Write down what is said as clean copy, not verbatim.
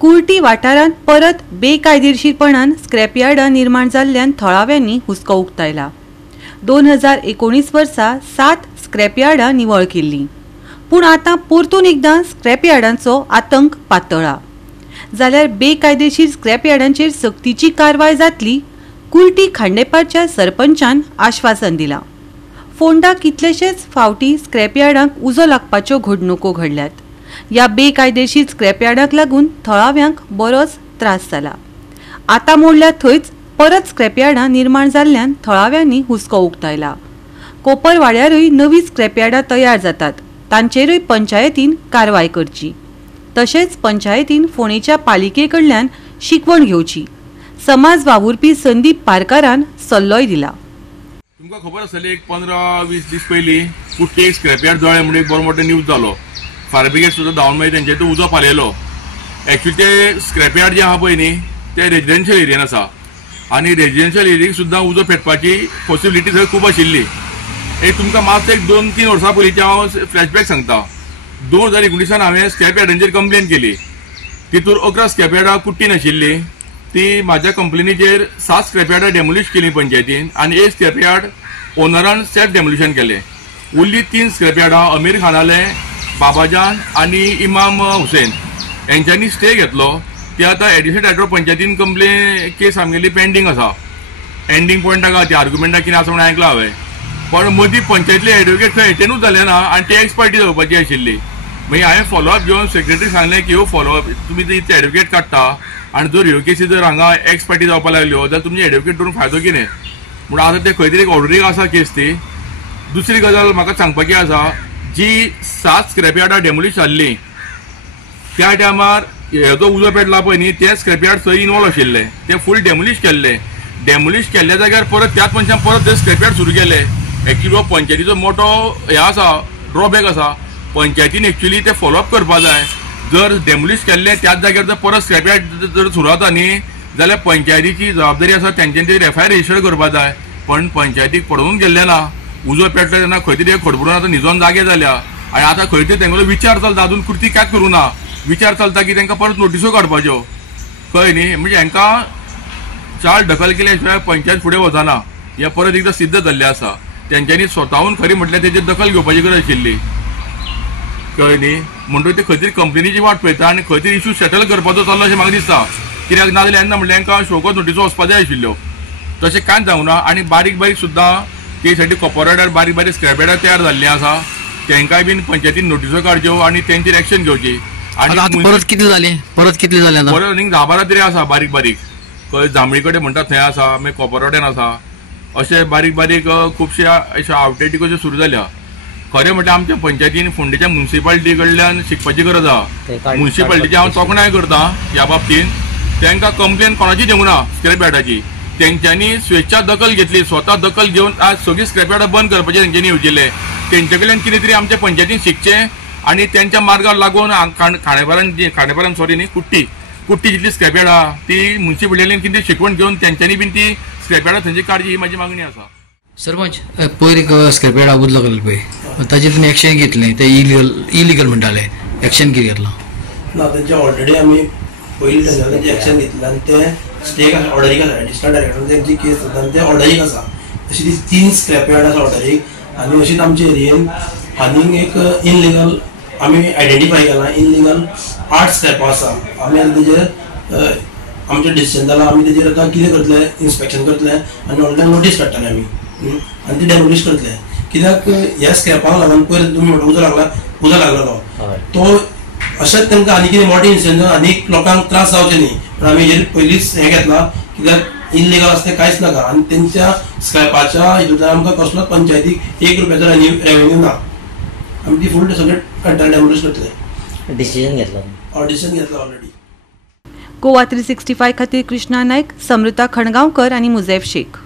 कुर्टी वाठारांत परत बेकायदेशीरपणान स्क्रॅपयार्डां निर्माण जाल्ल्यान थळाव्यांनी हुस्को उक्तायला। 2019 वर्सा 7 स्क्रॅपयार्डां निवळ केल्लीं, पूण आतां परतून एकदां स्क्रॅपयार्डांचो आतंक पातळ्ळा। जाल्यार बेकायदेशीर स्क्रॅपयार्डांचेर सक्तीची कारवाय जातली, कुर्टी खांडेपारच्या सरपंचान आश्वासन दिलां। फोंडा कितलेशेच फावटी स्क्रॅपयार्डांक उजो लागपाच्यो घडणुको घडल्यात। ह्या बेकायदेशीर स्क्रॅपयार्डांक लागून थळाव्यांक बरोच त्रास जाला। आतां मोडल्या थंयच परत स्क्रॅपयार्डां निर्माण जाल्ल्यान थळाव्यांनी हुस्को उक्तायला। कोपरवाड्यारूय नवी स्क्रॅपयार्डां तयार जातात, तांचेरूय पंचायतीन कारवाय करची। तशेंच पंचायतीन फोंडेच्या पालिके कडल्यान शिकवण घेवची, समाज वावुरपी संदीप पारकारान सल्लोय दिला। तुमकां खबर आसतली, एक 15-20 दीस पयलीं कुट्टी स्क्रॅपयार्ड जळ्ळें म्हणून एक बरो मोठो न्यूज जालो। फायर ब्रिगेड सुद्दां धांवन मागीर तेंचे तो उजो पालयलो। एक्चुअली ते स्क्रॅपयार्ड जे आहा पळय न्ही, ते रेजिडेन्शियल एरियेन आसा आनी रेजिडेन्शियल एरियेक सुद्दां उजो पेटपाची पॉसिबिलिटी थंय खूब आशिल्ली। एक तुमकां मातसो एक 2-3 वर्सां पयलींचे हांव फ्लॅशबॅक सांगता। 2019 हांवें स्क्रॅपयार्डांचेर कंप्लेन केली। तितूर 11 स्क्रॅपयार्डां कुट्टी नाशिल्ली, ती म्हाज्या कंप्लेनीचेर 7 स्क्रॅपयार्डां डेमोलिश केली पंचायतीन आनी एक स्क्रॅपयार्ड ओनरान सेल्फ डेमोलिशन केलें। उरली 3 स्क्रॅपयार्डां अमीर खानाले, बाबाजान आनी इमाम हुसेन हेंच्यांनी स्टे घेतलो। ती आतां एडिशनल डायरेक्टर पंचायतीन कंप्लेन केस आमगेली पेंडींग आसा। एंडींग पॉयंट ताका ती आर्ग्युमेंटा कितें आसा म्हणून आयकलां हांवें, पण मदीं पंचायतले एडवोकेट थंय एटेंडूच जालें ना आनी ती एक्स पार्टी जावपाची आशिल्ली। मागीर हांवें फॉलोअप घेवन सेक्रेटरी सांगलें की ह्यो फॉलोअप तुमी इतले एडवोकेट काडटा आनी जर ह्यो केसी जर हांगा एक्स पार्टी जावपाक लागल्यो जाल्यार तुमचे एडवोकेट करून फायदो कितें म्हणून आतां ते खंय तरी एक ऑर्डरीक आसा केस ती। दुसरी गजाल म्हाका सांगपाची आसा, जी 7 स्क्रॅपयार्डां डेमोलिश जाल्ली त्या टायमार हेजो उजो पेटला पळय न्ही, ते स्क्रॅपयार्ड थंय इनवॉल्व आशिल्ले, ते फूल डेमोलिश केल्ले। डेमोलिश केल्ल्या जाग्यार परत त्याच मनशान परत ते स्क्रॅपयार्ड सुरू केले। एक्चुअली हो पंचायतीचो मोठो हे आसा, ड्रॉबॅक आसा। पंचायतीन एक्चुअली ते फॉलोअप करपा जाय। जर डेमोलिश केल्ले त्याच जाग्यार जर परत स्क्रॅपयार्ड जर सुरू जाता न्ही जाल्यार पंचायतीची जबाबदारी आसा, तेंच्यांनी तेजेर एफआयआर रजिस्टर करपा जाय। पण पंचायतीक पडोवन गेल्ले ना। उजो पेटलो तेन्ना खंय तरी खडबडून आतां न्हिजोन जागे जाल्या आनी आतां खंय तरी तेंगेलो विचार चलता, अजून कृती कांयच करूं ना। विचार चलता की तांकां परत नोटिसो काडपाच्यो कळ्ळें न्ही। म्हणजे हांकां चाल ढकल केल्या शिवाय पंचायत फुडें वचना हें परत एकदां सिद्ध जाल्लें आसा। तेंच्यांनी स्वताहून खरी म्हटल्यार तेजेर दखल घेवपाची गरज आशिल्ली, कळ्ळें न्ही। म्हणटकीर ते खंय तरी कंप्लेनीची वाट पळयता आनी खंय तरी इशू सेटल करपाचो चल्लो अशें म्हाका दिसता। कित्याक ना जाल्यार येन्ना म्हणल्यार हांकां शोकत नोटिसो वचपा जाय आशिल्ल्यो, तशें कांयच जावना। आनी बारीक बारीक सुद्दां ते साठी कोपरवाड्यार बारीक बारीक स्क्रॅपयार्डां तयार जाल्लीं आसा, तेंकाय बीन पंचायतीन नोटिसो काडच्यो आनी तेंचेर एक्शन घेवची। आनी परत कितले जाले परत 10-12 तरी आसा बारीक बारीक। खंय जांबळी कडेन म्हणटा थंय आसा, मागीर कोपरवाड्यान आसा, अशे बारीक बारीक खुबशे अशे आउटलेटी कश्यो सुरू जाल्या। खरें म्हटल्यार आमच्या पंचायतीन फोंडेच्या म्युनिसिपालिटी कडल्यान शिकपाची गरज आहा। म्युनिसिपालिटीची हांव तोखणाय करता ह्या बाबतीन। तांकां कंप्लेन कोणाची दिवना स्क्रॅपयार्डाची, तेंच्यांनी स्वेच्छा दखल घेतली, स्वता दखल घेवन आज सगळी स्क्रॅपयार्डां बंद करपाचें तेंच्यांनी येवजिल्लें। तेंचे कडल्यान कितें तरी आमच्या पंचायतीन शिकचें आनी तेंच्या मार्गार लागून खांडेपारान सॉरी न्ही कुट्टी जितली स्क्रॅपयार्ड आहा ती म्युनिसिपालिटीन कितें शिकवण घेवन तेंच्यांनी बीन ती स्क्रॅपयार्डां थंयची काडची ही म्हाजी मागणी आसा। सरपंच पयर स्क्रॅपयार्ड उदलो गेलो पळय, ताचेर तुमी एक्शन घेतलें, ते इलिगल म्हणटाले, एक्शन कितें घेतलां? ना तेंचे ऑलरेडी आमी पयलीं तेंचे एक्शन घेतलें आनी ते स्टे ऑर्डरीक आसा। एडिशनल डायरेक्टर तेंची केस जाता आनी ते ऑर्डरीक आसा। अशी ती 3 स्क्रॅपयार्ड आसा ऑर्डरीक आनी अशीच आमच्या एरियेन आनीक एक इनलिगल आमी आयडेंटिफाय केला, इनलिगल 8 स्क्रॅपां आसा। आमी आतां तेजेर आमचें डिसिजन जालां, आमी तेजेर आतां कितें करतले, इन्स्पेक्शन करतले आनी ऑनलायन नोटीस काडटले आमी आनी ती डेमोलिश करतले। कित्याक ह्या स्क्रॅपांक लागून पयर तुमी म्हणटा उजो लागलेलो तो अशेंच तांकां आनी कितें मोठे इन्सिडंट आनीक लोकांक त्रास जावचे न्ही पण आमी हेजेर पयलींच हें घेतलां। कित्याक इनलिगल आसा तें कांयच नाका आनी तेंच्या स्क्रॅपाच्या हितूंतल्यान आमकां कसलोच पंचायतीक 1 रुपयाचो रेवेन्यू ना। आमी ती फूल सगळे कंटेंट डेमोलिश करतले। डिसिजन घेतला ऑलरेडी। गोवा 365 खातीर कृष्णा नायक, समृता खणगांवकर आनी मुजेफ शेख।